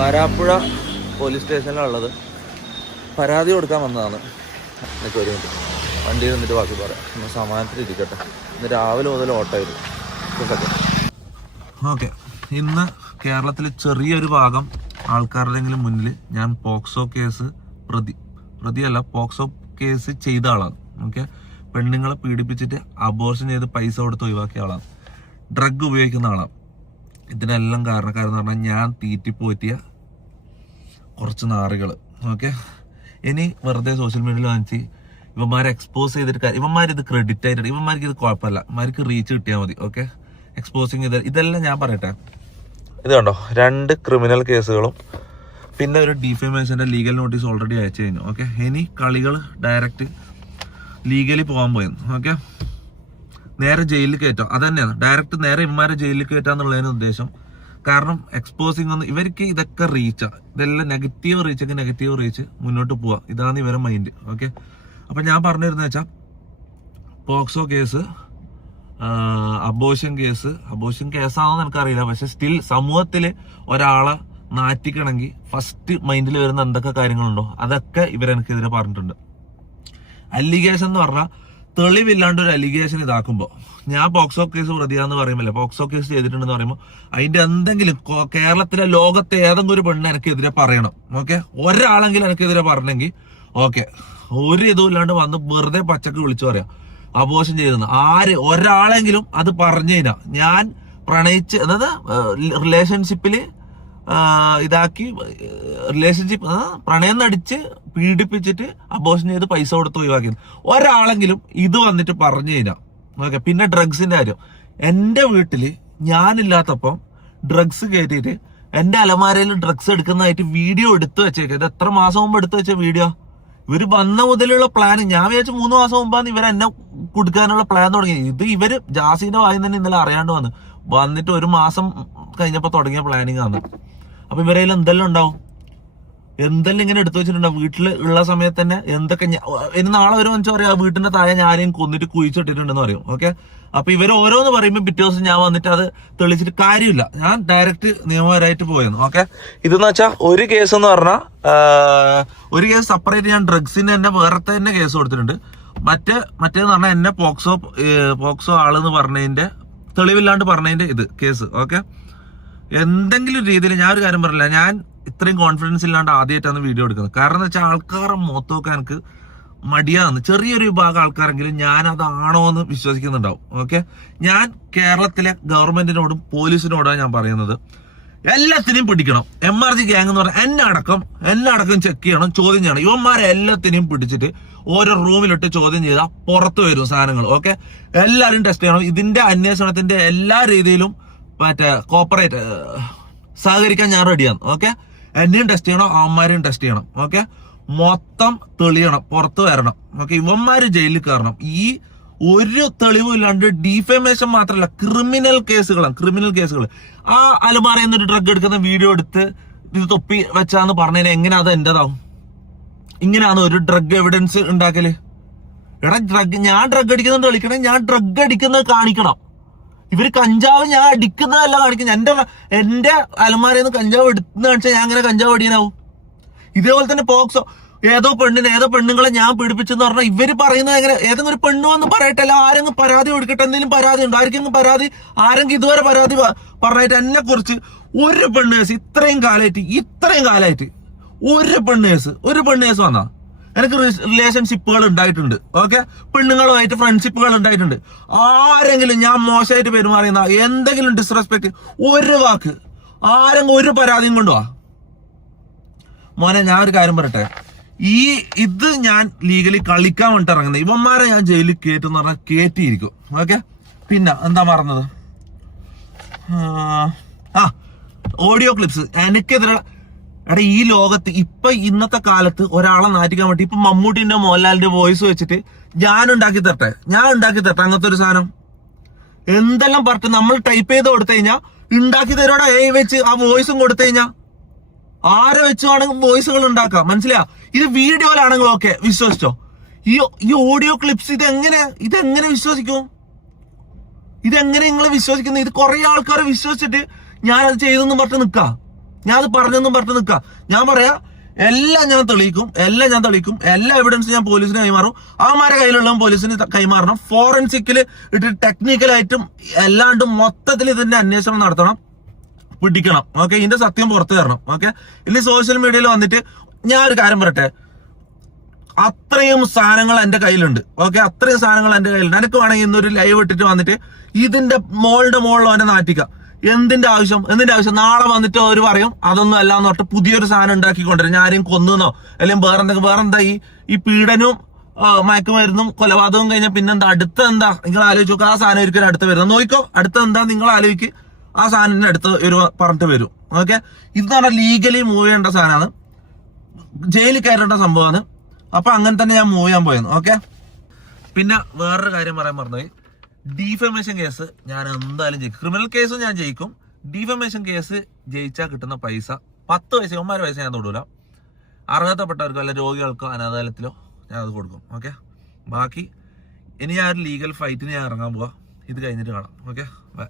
Varapuzha police സ്റ്റേഷനിലുള്ളത്. പരാതി കൊടുക്കാൻ വന്നതാണ്. എനിക്ക് ഒരു മിനിറ്റ് വണ്ടിയിൽ നിന്നിട്ട് ബാക്കി പറയാം. ഒന്ന് സമാധാനത്തിൽ ഇരിക്കട്ടെ. ഇന്ന് രാവിലെ മുതൽ ഓട്ടമായിരുന്നു. ഓക്കെ, ഇന്ന് കേരളത്തിൽ ചെറിയൊരു ഭാഗം ആൾക്കാരുടെങ്കിലും മുന്നിൽ ഞാൻ പോക്സോ കേസ് പ്രതിയല്ല, പോക്സോ കേസ് ചെയ്ത ആളാണ്. ഓക്കെ, പെണ്ണുങ്ങളെ പീഡിപ്പിച്ചിട്ട് അബോർഷൻ ചെയ്ത് പൈസ കൊടുത്ത് ഒഴിവാക്കിയ ആളാണ്. ഡ്രഗ് ഉപയോഗിക്കുന്ന ആളാണ്. ഇതിനെല്ലാം കാരണക്കാരെന്ന് പറഞ്ഞാൽ ഞാൻ തീറ്റിപ്പോറ്റിയ കുറച്ച് നാറികൾ. ഓക്കെ, ഇനി വെറുതെ സോഷ്യൽ മീഡിയയിൽ വാങ്ങിച്ച് ഇവന്മാരെ എക്സ്പോസ് ചെയ്തിട്ട് ഇവന്മാരിത് ക്രെഡിറ്റ് ആയിട്ട് ഇവന്മാർക്ക് ഇത് കുഴപ്പമില്ല, ഇവന്മാർക്ക് റീച്ച് കിട്ടിയാൽ മതി. ഓക്കെ, എക്സ്പോസിങ് ഇതെല്ലാം ഞാൻ പറയട്ടെ. ഇത് കണ്ടോ, 2 ക്രിമിനൽ കേസുകളും പിന്നെ ഒരു ഡിഫേമേഷൻ്റെ ലീഗൽ നോട്ടീസ് ഓൾറെഡി അയച്ചു കഴിഞ്ഞു. ഓക്കെ, ഇനി കളികൾ ഡയറക്റ്റ് ലീഗലി പോകാൻ പോയെന്ന്. ഓക്കെ, നേരെ ജയിലിൽ കയറ്റാം. അത് തന്നെയാണ്, ഡയറക്റ്റ് നേരെ ഇവന്മാരെ ജയിലിൽ കയറ്റാന്നുള്ളതിന് ഉദ്ദേശം. കാരണം എക്സ്പോസിങ് ഒന്നും ഇവർക്ക് ഇതൊക്കെ റീച്ചാണ്. ഇതെല്ലാം നെഗറ്റീവ് റീച്ച് മുന്നോട്ട് പോവാ. ഇതാണ് ഇവരുടെ മൈൻഡ്. ഓക്കെ, അപ്പം ഞാൻ പറഞ്ഞിരുന്ന വെച്ചാൽ പോക്സോ കേസ്, അബോർഷൻ കേസാണെന്ന് എനിക്കറിയില്ല. പക്ഷെ സ്റ്റിൽ സമൂഹത്തിൽ ഒരാളെ നാറ്റിക്കണമെങ്കിൽ ഫസ്റ്റ് മൈൻഡിൽ വരുന്ന എന്തൊക്കെ കാര്യങ്ങളുണ്ടോ അതൊക്കെ ഇവരെനിക്കെതിരെ പറഞ്ഞിട്ടുണ്ട്. അലിഗേഷൻ എന്ന് പറഞ്ഞാൽ തെളിവില്ലാണ്ട് ഒരു അലിഗേഷൻ ഇതാക്കുമ്പോൾ, ഞാൻ പോക്സോ കേസ് പ്രതിയാന്ന് പറയുമ്പോൾ പോക്സോ കേസ് ചെയ്തിട്ടുണ്ടെന്ന് പറയുമ്പോൾ അതിന്റെ എന്തെങ്കിലും കേരളത്തിലെ ലോകത്തെ ഏതെങ്കിലും ഒരു പെണ്ണ് എനിക്കെതിരെ പറയണം. ഓക്കെ, ഒരാളെങ്കിലും എനിക്കെതിരെ പറഞ്ഞെങ്കിൽ ഓക്കെ, ഒരു ഇതുമില്ലാണ്ട് വന്ന് വെറുതെ പച്ചക്ക് വിളിച്ചു പറയാം അബോർഷൻ ചെയ്തെന്ന്. ഒരാളെങ്കിലും അത് പറഞ്ഞു കഴിഞ്ഞാൽ ഞാൻ പ്രണയിച്ച്, അതായത് റിലേഷൻഷിപ്പില് പ്രണയം നടിച്ച് പീഡിപ്പിച്ചിട്ട് അബോർഷൻ ചെയ്ത് പൈസ കൊടുത്ത് ഒഴിവാക്കിയത് ഒരാളെങ്കിലും ഇത് വന്നിട്ട് പറഞ്ഞു കഴിഞ്ഞാൽ ഓക്കെ. പിന്നെ ഡ്രഗ്സിന്റെ കാര്യം, എന്റെ വീട്ടില് ഞാനില്ലാത്തപ്പം ഡ്രഗ്സ് കയറ്റിയിട്ട് എന്റെ അലമാരയിൽ ഡ്രഗ്സ് എടുക്കുന്നതായിട്ട് വീഡിയോ എടുത്തു വെച്ചേക്കാം. ഇത് എത്ര മാസം മുമ്പ് എടുത്തു വെച്ച വീഡിയോ? ഇവര് വന്ന മുതലുള്ള പ്ലാൻ, ഞാൻ വിചാരിച്ചു 3 മാസം മുമ്പാണ് ഇവരെന്നെ കൊടുക്കാനുള്ള പ്ലാൻ തുടങ്ങി. ഇത് ഇവര് ജാസിന്റെ വായി തന്നെ ഇന്നലെ അറിയാണ്ട് വന്നിട്ട് 1 മാസം കഴിഞ്ഞപ്പോ തുടങ്ങിയ പ്ലാനിങ് ആണ്. അപ്പൊ ഇവരേൽ എന്തെല്ലാം ഉണ്ടാവും, എന്തെല്ലാം ഇങ്ങനെ എടുത്തു വെച്ചിട്ടുണ്ടാവും വീട്ടിൽ ഉള്ള സമയത്ത് തന്നെ. എന്തൊക്കെ ഇനി നാളെ ഒരു മനുഷ്യ പറയാം വീട്ടിന്റെ താഴെ ഞാനും കൊന്നിട്ട് കുഴിച്ചിട്ടിട്ടുണ്ടെന്ന് പറയും. ഓക്കെ, അപ്പൊ ഇവർ ഓരോന്ന് പറയുമ്പോൾ പിറ്റേ ദിവസം ഞാൻ വന്നിട്ട് അത് തെളിച്ചിട്ട് കാര്യമില്ല. ഞാൻ ഡയറക്റ്റ് നിയമപരമായിട്ട് പോയെന്ന്. ഓക്കെ, ഇതെന്ന് വെച്ചാൽ ഒരു കേസ് എന്ന് പറഞ്ഞാൽ ഒരു കേസ് സെപ്പറേറ്റ് ഞാൻ ഡ്രഗ്സിന് തന്നെ വേറെ തന്നെ കേസ് കൊടുത്തിട്ടുണ്ട്. മറ്റേന്ന് പറഞ്ഞാൽ എന്നെ പോക്സോ ആളെന്ന് പറഞ്ഞതിന്റെ തെളിവില്ലാണ്ട് പറഞ്ഞതിന്റെ ഇത് കേസ്. ഓക്കെ, എന്തെങ്കിലും രീതിയിൽ ഞാൻ ഒരു കാര്യം പറഞ്ഞില്ല, ഞാൻ ഇത്രയും കോൺഫിഡൻസ് ഇല്ലാണ്ട് ആദ്യമായിട്ടാണ് വീഡിയോ എടുക്കുന്നത്. കാരണം എന്ന് വെച്ചാൽ ആൾക്കാരെ മുഖത്ത് നോക്കാൻ എനിക്ക് മടിയാന്ന്. ചെറിയൊരു വിഭാഗം ആൾക്കാരെങ്കിലും ഞാൻ അതാണോ എന്ന് വിശ്വസിക്കുന്നുണ്ടാവും. ഓക്കെ, ഞാൻ കേരളത്തിലെ ഗവൺമെന്റിനോടും പോലീസിനോടാണ് ഞാൻ പറയുന്നത്, എല്ലാത്തിനെയും പിടിക്കണം. MRG ഗ്യാങ് എന്ന് പറഞ്ഞാൽ എന്നെ അടക്കം ചെക്ക് ചെയ്യണം, ചോദ്യം ചെയ്യണം. ഇവന്മാരെ എല്ലാത്തിനെയും പിടിച്ചിട്ട് ഓരോ റൂമിലിട്ട് ചോദ്യം ചെയ്താൽ പുറത്തു വരും സാധനങ്ങൾ. ഓക്കെ, എല്ലാവരും ടെസ്റ്റ് ചെയ്യണം. ഇതിന്റെ അന്വേഷണത്തിന്റെ എല്ലാ രീതിയിലും കോപ്പറേറ്റ് സഹകരിക്കാൻ ഞാൻ റെഡിയാണ്. ഓക്കെ, എന്നെയും ടെസ്റ്റ് ചെയ്യണം, അവന്മാരെയും ടെസ്റ്റ് ചെയ്യണം. ഓക്കെ, മൊത്തം തെളിയണം, പുറത്തു വരണം. ഓക്കെ, ഇവന്മാര് ജയിലിൽ കയറണം. ഈ ഒരു തെളിവും ഇല്ലാണ്ട് ഡിഫേമേഷൻ മാത്രമല്ല, ക്രിമിനൽ കേസുകൾ ആ അലമാരയിൽ നിന്നൊരു ഡ്രഗ് എടുക്കുന്ന വീഡിയോ എടുത്ത് ഇത് തൊപ്പി വെച്ചാന്ന് പറഞ്ഞതിന് എങ്ങനെ അത് എന്റേതാവും? ഇങ്ങനെയാണ് ഒരു ഡ്രഗ് എവിഡൻസ് ഉണ്ടാക്കല്. ഞാൻ ഡ്രഗ് അടിക്കുന്നുണ്ട് കളിക്കണം, ഞാൻ ഡ്രഗ് അടിക്കുന്നത് കാണിക്കണം. ഇവര് കഞ്ചാവ് ഞാൻ അടിക്കുന്നതല്ല കാണിക്കുന്നത്. എന്റെ അലമാരയിൽ നിന്ന് കഞ്ചാവ് എടുക്കുന്ന കാണിച്ചാൽ ഞാൻ അങ്ങനെ കഞ്ചാവ് അടിയാനാവും. ഇതേപോലെ തന്നെ പോക്സോ ഏതോ പെണ്ണുങ്ങളെ ഞാൻ പീഡിപ്പിച്ചെന്ന് പറഞ്ഞാൽ ഇവര് പറയുന്നത് എങ്ങനെ? ഏതെങ്കിലും ഒരു പെണ്ണ് വന്ന് പറയട്ടെ, അല്ല ആരെങ്കിലും പരാതി കൊടുക്കട്ടെ. എന്തെങ്കിലും പരാതി ഉണ്ടോ? ആരെങ്കിലും ഇതുവരെ പരാതി പറഞ്ഞിട്ട് എന്നെ കുറിച്ച് ഒരു പെണ്ണ് കേസ് ഇത്രയും കാലമായിട്ട് ഒരു പെണ്ണ് കേസ് വന്നാ? എനിക്ക് റിലേഷൻഷിപ്പുകൾ ഉണ്ടായിട്ടുണ്ട്. ഓക്കെ, പെണ്ണുങ്ങളുമായിട്ട് ഫ്രണ്ട്ഷിപ്പുകൾ ഉണ്ടായിട്ടുണ്ട്. ആരെങ്കിലും ഞാൻ മോശമായിട്ട് പെരുമാറിയുന്ന എന്തെങ്കിലും ഡിസ്റെസ്പെക്ട് ഒരു വാക്ക് ആരെങ്കിലും ഒരു പരാതിയും കൊണ്ടുവാ മോനെ. ഞാൻ ഒരു കാര്യം പറയട്ടെ, ഇത് ഞാൻ ലീഗലി കളിക്കാൻ വേണ്ടിട്ട് ഇറങ്ങുന്നത്. ഇവന്മാരെ ഞാൻ ജയിലിൽ കയറ്റുന്ന പറഞ്ഞാൽ കയറ്റിയിരിക്കും. ഓക്കെ, പിന്നെ എന്താ പറഞ്ഞത്, ഓഡിയോ ക്ലിപ്സ് എനിക്കെതിരെ. ഈ ലോകത്ത് ഇന്നത്തെ കാലത്ത് ഒരാളെ നാറ്റിക്കാൻ വേണ്ടി മമ്മൂട്ടിന്റെ മോഹൻലാലിന്റെ വോയിസ് വെച്ചിട്ട് ഞാൻ ഉണ്ടാക്കി തരട്ടെ അങ്ങനത്തെ ഒരു സാധനം എന്തെല്ലാം പറഞ്ഞിട്ട് നമ്മൾ ടൈപ്പ് ചെയ്ത് കൊടുത്തു കഴിഞ്ഞാൽ ഉണ്ടാക്കി തരോടെ വെച്ച് ആ വോയിസും കൊടുത്തു കഴിഞ്ഞാൽ ആരെ വെച്ചുവാണെങ്കിൽ വോയിസുകൾ ഉണ്ടാക്കാം. മനസ്സിലാ? ഇത് വീഡിയോയിലാണെങ്കിൽ ഓക്കെ വിശ്വസിച്ചോ. ഈ ഓഡിയോ ക്ലിപ്സ് ഇതെങ്ങനെ വിശ്വസിക്കും? ഇതെങ്ങനെ നിങ്ങൾ വിശ്വസിക്കുന്നത്? ഇത് കുറെ ആൾക്കാർ വിശ്വസിച്ചിട്ട് ഞാനത് ചെയ്തെന്ന് പറഞ്ഞിട്ട് നിൽക്കാം. ഞാൻ അത് പറഞ്ഞെന്നും പറഞ്ഞിട്ട് നിൽക്കാം. ഞാൻ പറയാ എല്ലാം ഞാൻ തെളിയിക്കും, എല്ലാ എവിഡൻസും ഞാൻ പോലീസിന് കൈമാറും. അവന്മാരെ കയ്യിലുള്ള പോലീസിന് കൈമാറണം. ഫോറൻസിക്കില് ഇട്ട് ടെക്നിക്കലായിട്ടും എല്ലാണ്ടും മൊത്തത്തിൽ ഇതിന്റെ അന്വേഷണം നടത്തണം, പിടിക്കണം. ഓക്കെ, ഇതിന്റെ സത്യം പുറത്തു തരണം. ഓക്കെ, ഇനി സോഷ്യൽ മീഡിയയിൽ വന്നിട്ട് ഞാൻ ഒരു കാര്യം പറയട്ടെ, അത്രയും സാധനങ്ങൾ എന്റെ കയ്യിലുണ്ട്. ഓക്കെ, അത്രയും സാധനങ്ങൾ എന്റെ കയ്യിലുണ്ട്. എനിക്ക് വേണമെങ്കിൽ ഇന്നൊരു ലൈവ് ഇട്ടിട്ട് വന്നിട്ട് ഇതിന്റെ മോളിലോ എന്നെ നാട്ടിക്കാം. എന്തിന്റെ ആവശ്യം? നാളെ വന്നിട്ട് അവർ പറയും അതൊന്നും അല്ലാന്ന് പറഞ്ഞിട്ട് പുതിയൊരു സാധനം ഉണ്ടാക്കിക്കൊണ്ടിരും. ഞാൻ ആരെയും കൊന്നുന്നോ അല്ലെങ്കിൽ വേറെന്താ ഈ പീഡനവും മയക്കുമരുന്നും കൊലപാതകവും കഴിഞ്ഞാൽ പിന്നെന്താ അടുത്തെന്താ? നിങ്ങൾ ആലോചിച്ച് നോക്കുക. ആ സാധനം ഒരിക്കലും അടുത്ത് വരുന്നത് നോക്കിക്കോ. അടുത്തെന്താ നിങ്ങൾ ആലോചിക്ക്. ആ സാധനത്തിന് അടുത്ത് പറഞ്ഞിട്ട് വരും. ഓക്കെ, ഇതെന്ന് പറഞ്ഞാൽ ലീഗലി മൂവ് ചെയ്യേണ്ട സാധനമാണ്, ജയിലിൽ കയറേണ്ട സംഭവമാണ്. അപ്പൊ അങ്ങനെ തന്നെ ഞാൻ മൂവ് ചെയ്യാൻ പോയെന്ന്. ഓക്കെ, പിന്നെ വേറൊരു കാര്യം പറയാൻ പറഞ്ഞത്, ഡീഫമേഷൻ കേസ് ഞാൻ എന്തായാലും ജയിക്കും. ക്രിമിനൽ കേസും ഞാൻ ജയിക്കും. ഡീഫമേഷൻ കേസ് ജയിച്ചാൽ കിട്ടുന്ന പൈസ 10 പൈസ 9 പൈസ ഞാൻ തൊടൂല. അർഹതപ്പെട്ടവർക്കോ അല്ല രോഗികൾക്കോ അനാഥാലയത്തിലോ ഞാൻ അത് കൊടുക്കും. ഓക്കെ, ബാക്കി ഇനി ഞാൻ ഒരു ലീഗൽ ഫൈറ്റിന് ഞാൻ ഇറങ്ങാൻ പോവാ. ഇത് കഴിഞ്ഞിട്ട് കാണാം. Okay, by.